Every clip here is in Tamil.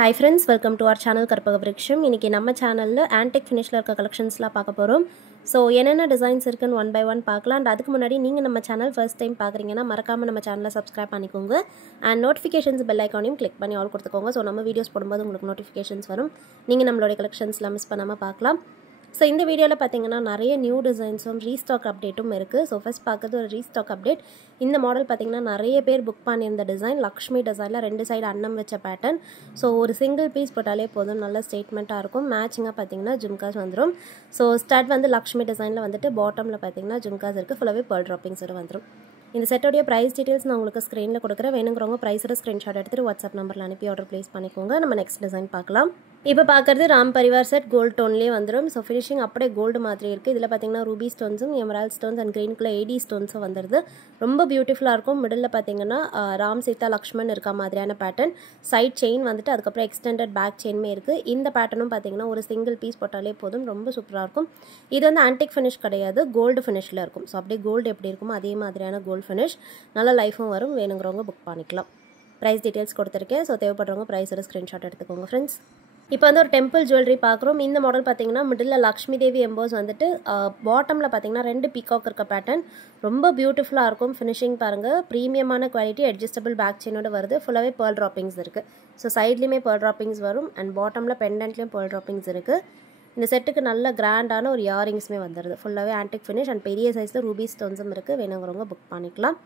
Hi friends, welcome to our channel Karpaga Vriksham. இன்னைக்கு நம்ம சேனல்ல antique finishல இருக்க கலெக்ஷன்ஸ்லாம் பார்க்க போறோம். So என்னென்ன டிசைன்ஸ் இருக்குன்னு ஒன் பை ஒன் பார்க்கலாம். And அதுக்கு முன்னாடி நீங்க நம்ம சேனல் ஃபர்ஸ்ட் டைம் பார்க்கறீங்கன்னா மறக்காம நம்ம சேனலை subscribe பண்ணிக்கோங்க. And notifications bell icon-ஐயும் click பண்ணி all கொடுத்துக்கோங்க. So நம்ம வீடியோஸ் போடும்போது உங்களுக்கு notifications வரும். நீங்க நம்மளோட கலெக்ஷன்ஸ்லாம் மிஸ் பண்ணாம பார்க்கலாம். So இந்த வீடியோல பாத்தீங்கன்னா நிறைய நியூ டிசைன்ஸும் ரீஸ்டாக் அப்டேட்டும் இருக்கு. So ஃபர்ஸ்ட் பார்க்கிறது ஒரு ரீஸ்டாக் அப்டேட். இந்த மாடல் பாத்தீங்கன்னா நிறைய பேர் புக் பண்ணியிருந்த டிசைன் லக்ஷ்மி டிசைன்ல ரெண்டு சைடு அன்னம் வச்ச பேட்டர்ன். ஸோ ஒரு சிங்கிள் பீஸ் போட்டாலே போதும், நல்ல ஸ்டேட்மெண்ட்டாக இருக்கும். மேட்சிங்காக பார்த்தீங்கன்னா ஜும்காஸ் வந்துடும். ஸோ ஸ்டட் வந்து லக்ஷ்மி டிசைனில் வந்துட்டு பாட்டமில் பார்த்தீங்கன்னா ஜும்காஸ் இருக்குது. ஃபுல்லாகவே பேர்ல் ட்ராப்பிங்ஸ் வந்துடும். இந்த செட்டோடைய ப்ரைஸ் டீட்டெயில்ஸ் நான் உங்களுக்கு ஸ்க்ரீனில் கொடுக்குறேன். வேணுங்கிறவங்க ப்ரைஸோட ஸ்க்ரீன்ஷாட் எடுத்துட்டு வாட்ஸ்அப் நம்பரில் அனுப்பி ஆர்டர் ப்ளேஸ் பண்ணிக்கோங்க. நம்ம நெக்ஸ்ட் டிசைன் பார்க்கலாம். இப்போ பார்க்குறது ராம் பரிவார் செட் கோல்டு டோன்லேயே வந்துடும். ஸோ ஃபினிஷிங் அப்படியே கோல்டு மாதிரி இருக்குது. இதில் பார்த்தீங்கன்னா ரூபி ஸ்டோன்ஸும் emerald stones and green colour AD ஸ்டோன்ஸும் வந்துடுது. ரொம்ப பியூட்டிஃபுல்லாக இருக்கும். மிடில் பார்த்தீங்கன்னா ராம் சீதா லக்ஷ்மன் இருக்க மாதிரியான பேட்டர்ன். சைட் செயின் வந்துட்டு அதுக்கப்புறம் எக்ஸ்டெண்டட் பேக் செயின்மே இருக்குது. இந்த பேட்டர்னும் பார்த்தீங்கன்னா ஒரு சிங்கிள் பீஸ் போட்டாலே போதும், ரொம்ப சூப்பராக இருக்கும். இது வந்து ஆன்டிக் ஃபினிஷ் கிடையாது, கோல்டு ஃபினிஷில் இருக்கும். ஸோ அப்படியே கோல்டு எப்படி இருக்குமோ அதே மாதிரியான கோல்டு ஃபினிஷ், நல்ல லைஃபும் வரும். வேணுங்கிறவங்க புக் பண்ணிக்கலாம். ப்ரைஸ் டீட்டெயில்ஸ் கொடுத்துருக்கேன். ஸோ தேவைப்படுறவங்க ப்ரைஸோட ஸ்க்ரீன்ஷாட் எடுத்துக்கோங்க ஃப்ரெண்ட்ஸ். இப்போ வந்து ஒரு டெம்பிள் ஜுவல்லரி பார்க்குறோம். இந்த மாடல் பார்த்தீங்கன்னா மிடில் லக்ஷ்மி தேவி எம்போஸ் வந்துட்டு பாட்டமில் பார்த்தீங்கன்னா ரெண்டு பீகாக் இருக்க பேட்டர்ன், ரொம்ப பியூட்டிஃபுல்லாக இருக்கும். ஃபினிஷிங் பாருங்கள், ப்ரீமியமான குவாலிட்டி, அட்ஜஸ்டபிள் பேக் செயினோட வருது. ஃபுல்லாகவே பேர்ல் ட்ராப்பிங்ஸ் இருக்குது. ஸோ சைட்லேயுமே பேர்ல் ட்ராப்பிங்ஸ் வரும் அண்ட் பாட்டமில் பெண்டன்ட்லேயும் பேர்ல் ட்ராப்பிங்ஸ் இருக்குது. இந்த செட்டுக்கு நல்ல கிராண்டான ஒரு இயரிங்ஸுமே வந்துடுது. ஃபுல்லாகவே ஆன்டிக் ஃபினிஷ் அண்ட் பெரிய சைஸில் ரூபி ஸ்டோன்ஸும் இருக்குது. வேணுங்கிறவங்க புக் பண்ணிக்கலாம்.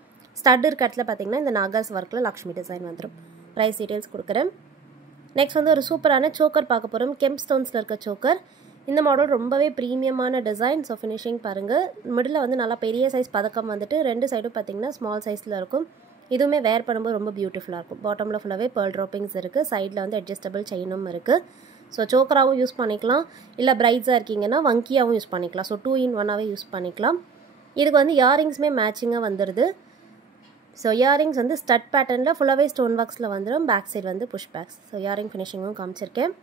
ஸ்டட் இருக்கட்டில் பார்த்தீங்கன்னா இந்த நாகாஸ் ஒர்க்கில் லக்ஷ்மி டிசைன் வந்துடும். ப்ரைஸ் டீட்டெயில்ஸ் கொடுக்குறேன். நெக்ஸ்ட் வந்து ஒரு சூப்பரான சோக்கர் பார்க்க போகிறோம். கெம்ப் ஸ்டோன்ஸில் இருக்க சோக்கர். இந்த மாடல் ரொம்பவே ப்ரீமியமான டிசைன். ஸோ ஃபினிஷிங் பாருங்கள், மிடில் வந்து நல்லா பெரிய சைஸ் பதக்கம் வந்துட்டு ரெண்டு சைடும் பார்த்தீங்கன்னா ஸ்மால் சைஸில் இருக்கும். இதுவுமே வேர் பண்ணும்போது ரொம்ப பியூட்டிஃபுல்லாக இருக்கும். பாட்டமில் ஃபுல்லாகவே பேர்ல் ட்ராப்பிங்ஸ் இருக்குது. சைடில் வந்து அட்ஜஸ்டபிள் செயினும் இருக்குது. ஸோ சோக்கராகவும் யூஸ் பண்ணிக்கலாம், இல்லை பிரைட்ஸாக இருக்கீங்கன்னா வங்கியாகவும் யூஸ் பண்ணிக்கலாம். ஸோ 2 in 1ஆகவே யூஸ் பண்ணிக்கலாம். இதுக்கு வந்து இயரிங்ஸுமே மேட்சிங்காக வந்துடுது. ஸோ இயரிங்ஸ் வந்து ஸ்டட் பேட்டர்னில் ஃபுல்லாகவே ஸ்டோன் ஒர்க்ஸில் வந்துடும். பேக் சைடு வந்து புஷ் பேக்ஸ். ஸோ இயரிங் ஃபினிஷிங்கும் காமிச்சிருக்கேன்.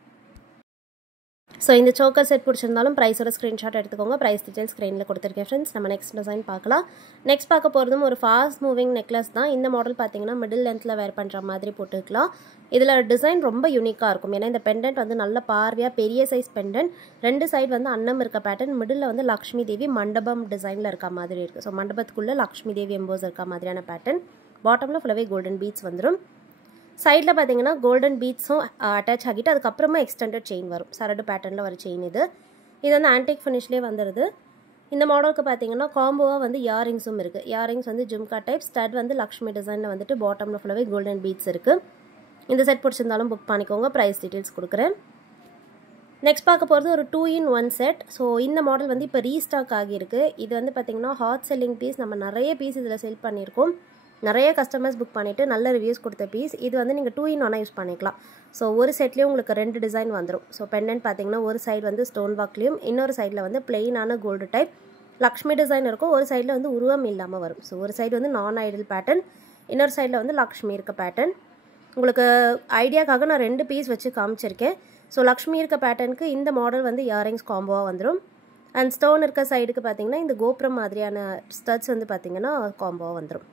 ஸோ இந்த சோக்கர் செட் பிடிச்சிருந்தாலும் ப்ரைஸோட ஸ்க்ரீன்ஷாட் எடுத்துக்கோங்க. ப்ரைஸ் டீட்டெயில்ஸ் ஸ்க்ரீனில் கொடுத்துருக்கேன் ஃப்ரெண்ட்ஸ். நம்ம நெக்ஸ்ட் டிசைன் பார்க்கலாம். நெக்ஸ்ட் பார்க்க போகிறதும் ஒரு ஃபாஸ்ட் மூவிங் நெக்லஸ் தான். இந்த மாடல் பார்த்தீங்கன்னா மிடில் லென்த்தில் வேர் பண்ணுற மாதிரி போட்டுக்கலாம். இதில் டிசைன் ரொம்ப யூனிக்காக இருக்கும். ஏன்னா இந்த பெண்டன்ட் வந்து நல்ல பார்வையாக பெரிய சைஸ் பெண்டன்ட், ரெண்டு சைடு வந்து அன்னம் இருக்க பேட்டர்ன், மிடில் வந்து லக்ஷ்மி தேவி மண்டபம் டிசைனில் இருக்க மாதிரி இருக்குது. ஸோ மண்டபத்துக்குள்ளே லக்ஷ்மி தேவி எம்போஸ் இருக்க மாதிரியான பேட்டர்ன். பாட்டமில் ஃபுல்லாகவே கோல்டன் பீட்ஸ் வந்துடும். சைடில் பார்த்தீங்கன்னா கோல்டன் பீட்ஸும் அட்டாச் ஆகிட்டு அதுக்கப்புறமா எக்ஸ்டெண்டட் செயின் வரும். சரடு பேட்டர்னில் வர செயின் இது. இது வந்து ஆன்டிக் ஃபினிஷ்லேயே வந்துடுது. இந்த மாடலுக்கு பார்த்தீங்கன்னா காம்போவாக வந்து இயரிங்ஸும் இருக்குது. இயரிங்ஸ் வந்து ஜும்கா டைப். ஸ்டட் வந்து லக்ஷ்மி டிசைனில் வந்துட்டு பாட்டமில் ஃபுல்லாகவே கோல்டன் பீட்ஸ் இருக்குது. இந்த செட் பிடிச்சிருந்தாலும் புக் பண்ணிக்கோங்க. ப்ரைஸ் டீட்டெயில்ஸ் கொடுக்குறேன். நெக்ஸ்ட் பார்க்க போகிறது ஒரு 2 in 1 செட். ஸோ இந்த மாடல் வந்து இப்போ ரீஸ்டாக் ஆகியிருக்கு. இது வந்து பார்த்தீங்கன்னா ஹாட் செல்லிங் பீஸ். நம்ம நிறைய பீஸ் இதில் செல் பண்ணியிருக்கோம். நிறைய கஸ்டமர்ஸ் புக் பண்ணிவிட்டு நல்ல ரிவ்யூஸ் கொடுத்த பீஸ். இது வந்து நீங்கள் 2 in 1 யூஸ் பண்ணிக்கலாம். ஸோ ஒரு செட்லேயே உங்களுக்கு ரெண்டு டிசைன் வந்துடும். ஸோ பெண்டன்ட் பார்த்தீங்கன்னா ஒரு சைடு வந்து ஸ்டோன் ஒர்க்லேயும் இன்னொரு சைடில் வந்து பிளெயினான கோல்டு டைப் லக்ஷ்மி டிசைன் இருக்கும். ஒரு சைடில் வந்து உருவம் இல்லாமல் வரும். ஸோ ஒரு சைடு வந்து நான் ஐடல் பேட்டர்ன், இன்னொரு சைடில் வந்து லக்ஷ்மி இருக்க பேட்டர்ன். உங்களுக்கு ஐடியாக்காக நான் ரெண்டு பீஸ் வச்சு காமிச்சிருக்கேன். ஸோ லக்ஷ்மி இருக்க பேட்டர்னுக்கு இந்த மாடல் வந்து இயரிங்ஸ் காம்போவாக வந்துடும். அண்ட் ஸ்டோன் இருக்க சைடுக்கு பார்த்தீங்கன்னா இந்த கோபுரம் மாதிரியான ஸ்டட்ஸ் வந்து பார்த்தீங்கன்னா காம்போவாக வந்துடும்.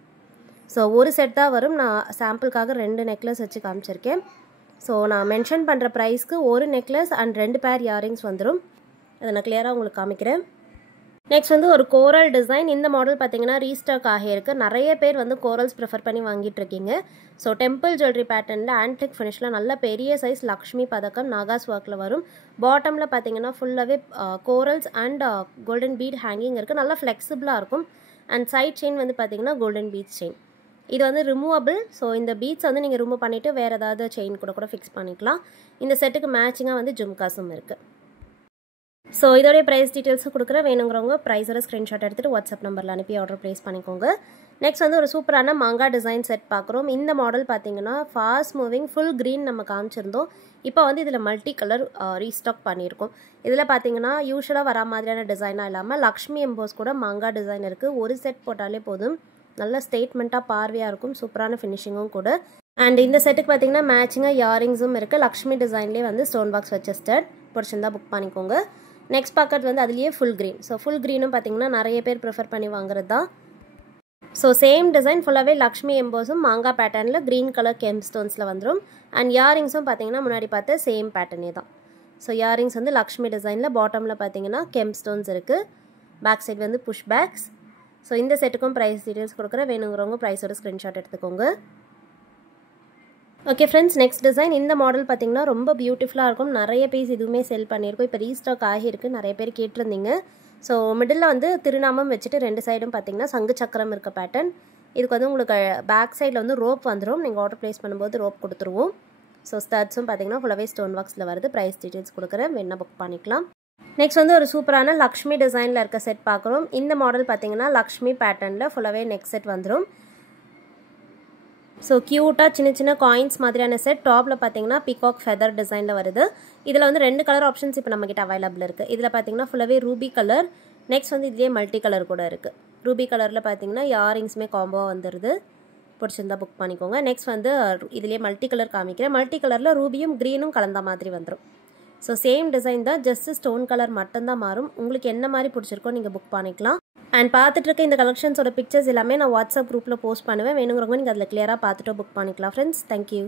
ஸோ ஒரு செட் தான் வரும். நான் சாம்பிளுக்காக ரெண்டு நெக்லஸ் வச்சு காமிச்சிருக்கேன். ஸோ நான் மென்ஷன் பண்ணுற ப்ரைஸ்க்கு ஒரு நெக்லஸ் அண்ட் 2 பேர் இயரிங்ஸ் வந்துடும். அதை நான் கிளியராக உங்களுக்கு காமிக்கிறேன். நெக்ஸ்ட் வந்து ஒரு கோரல் டிசைன். இந்த மாடல் பார்த்தீங்கன்னா ரீஸ்டாக் ஆகியிருக்கு. நிறைய பேர் வந்து கோரல்ஸ் ப்ரிஃபர் பண்ணி வாங்கிட்டு இருக்கீங்க. ஸோ டெம்பிள் ஜுவல்லரி பேட்டர்னில் ஆன்டிக் ஃபினிஷில் நல்ல பெரிய சைஸ் லக்ஷ்மி பதக்கம் நாகாஸ் ஒர்க்கில் வரும். பாட்டமில் பார்த்தீங்கன்னா ஃபுல்லாகவே corals and golden beat hanging இருக்குது. நல்லா ஃப்ளெக்சிபிளாக இருக்கும். அண்ட் சைட் செயின் வந்து பார்த்தீங்கன்னா கோல்டன் பீட் செயின். இது வந்து ரிமூவபிள். ஸோ இந்த பீட்ஸ் வந்து நீங்கள் ரிமூவ் பண்ணிவிட்டு வேறு ஏதாவது செயின் கூட ஃபிக்ஸ் பண்ணிக்கலாம். இந்த செட்டுக்கு மேட்சிங்காக வந்து ஜும்காஸும் இருக்குது. ஸோ இதோடைய ப்ரைஸ் டீட்டெயில்ஸும் கொடுக்குற. வேணுங்கிறவங்க ப்ரைஸோட ஸ்க்ரீன்ஷாட் எடுத்துகிட்டு வாட்ஸ்அப் நம்பரில் அனுப்பி ஆர்டர் ப்ளேஸ் பண்ணிக்கோங்க. நெக்ஸ்ட் வந்து ஒரு சூப்பரான மாங்கா டிசைன் செட் பார்க்குறோம். இந்த மாடல் பார்த்தீங்கன்னா ஃபாஸ்ட் மூவிங் ஃபுல் க்ரீன் நம்ம காமிச்சிருந்தோம். இப்போ வந்து இதில் மல்டி கலர் ரீஸ்டாக் பண்ணியிருக்கோம். இதில் பார்த்தீங்கன்னா யூஸ்வலாக வர மாதிரியான டிசைனாக இல்லாமல் லக்ஷ்மி எம்போஸ் கூட மாங்கா டிசைன் இருக்குது. ஒரு செட் போட்டாலே போதும், நல்ல ஸ்டேட்மெண்ட்டாக பார்வையாக இருக்கும். சூப்பரான ஃபினிஷிங்கும் கூட. அண்ட் இந்த செட்டுக்கு பார்த்தீங்கன்னா மேட்சிங்காக இயரிங்ஸும் இருக்குது. லக்ஷ்மி டிசைன்லேயே வந்து ஸ்டோன் பாக்ஸ் வச்ச ஸ்டட் பிடிச்சிருந்தா புக் பண்ணிக்கோங்க. நெக்ஸ்ட் பார்க்கறது வந்து அதுலேயே ஃபுல் க்ரீன். ஸோ ஃபுல் க்ரீனும் பார்த்தீங்கன்னா நிறைய பேர் ப்ரிஃபர் பண்ணி வாங்குறது தான். ஸோ சேம் டிசைன் ஃபுல்லாகவே லக்ஷ்மி எம்போஸும் மாங்கா பேட்டர்னில் க்ரீன் கலர் கெம் ஸ்டோன்ஸில் வந்துடும். அண்ட் இயரிங்ஸும் பார்த்தீங்கன்னா முன்னாடி பார்த்த சேம் பேட்டர்னே தான். ஸோ இயரிங்ஸ் வந்து லக்ஷ்மி டிசைனில் பாட்டமில் பார்த்தீங்கன்னா கெம் ஸ்டோன்ஸ் இருக்குது. பேக் சைடு வந்து புஷ் பேக்ஸ். ஸோ இந்த செட்டுக்கும் ப்ரைஸ் டீட்டெயில்ஸ் கொடுக்குறேன். வேணுங்கிறவங்க ப்ரைஸோட ஸ்க்ரீன்ஷாட் எடுத்துக்கோங்க. Okay friends, next design. இந்த மாடல் பார்த்தீங்கன்னா ரொம்ப பியூட்டிஃபுல்லாக இருக்கும். நிறைய பீஸ் இதுவுமே செல் பண்ணியிருக்கோம். இப்போ ரீஸ்டாக் ஆகியிருக்கு, நிறைய பேர் கேட்டிருந்தீங்க. ஸோ மிடில் வந்து திருநாமம் வச்சுட்டு 2 சைடும் பார்த்தீங்கன்னா சங்கு சக்கரம் இருக்க பேட்டர்ன். இதுக்கு வந்து உங்களுக்கு பேக் சைடில் வந்து ரோப் வந்துடும். நீங்கள் ஆர்டர் ப்ளேஸ் பண்ணும்போது ரோப் கொடுத்துருவோம். ஸோ ஸ்டட்ஸும் பார்த்தீங்கன்னா ஃபுல்லாகவே ஸ்டோன் ஒர்க்ஸில் வருது. ப்ரைஸ் டீட்டெயில்ஸ் கொடுக்குறேன், வேணா புக் பண்ணிக்கலாம். நெக்ஸ்ட் வந்து ஒரு சூப்பரான லக்ஷ்மி டிசைனில் இருக்க செட் பார்க்குறோம். இந்த மாடல் பார்த்தீங்கன்னா லக்ஷ்மி பேட்டர்னில் ஃபுல்லாகவே நெக் செட் வந்துடும். ஸோ க்யூட்டாக சின்ன சின்ன காயின்ஸ் மாதிரியான செட். டாப்பில் பார்த்தீங்கன்னா பீகாக் ஃபெதர் டிசைனில் வருது. இதில் வந்து 2 கலர் ஆப்ஷன்ஸ் இப்போ நம்மகிட்ட அவைலபிள் இருக்குது. இதில் பார்த்தீங்கன்னா ஃபுல்லாகவே ரூபி கலர். நெக்ஸ்ட் வந்து இதுலேயே மல்டி கலர் கூட இருக்குது. ரூபி கலரில் பார்த்தீங்கன்னா இயரிங்ஸுமே காம்போவாக வந்துடுது. பிடிச்சிருந்தா புக் பண்ணிக்கோங்க. நெக்ஸ்ட் வந்து இதுலேயே மல்டி கலர் காமிக்கிறேன். மல்டி கலரில் ரூபியும் க்ரீனும் கலந்த மாதிரி வந்துடும். ஸோ சேம் டிசைன் தான், ஜஸ்ட் ஸ்டோன் கலர் மட்டும்தான் மாறும். உங்களுக்கு என்ன மாதிரி பிடிச்சிருக்கோ நீங்கள் புக் பண்ணிக்கலாம். அண்ட் பார்த்துட்டு இருக்க இந்த கலெக்ஷன்ஸோட பிக்சர்ஸ் எல்லாமே நான் வாட்ஸ்அப் குரூப்பில் போஸ்ட் பண்ணுவேன். வேணுங்கிறவங்க நீங்கள் அதில் கிளியராக பார்த்துட்டு புக் பண்ணிக்கலாம் ஃப்ரெண்ட்ஸ். தேங்க்யூ.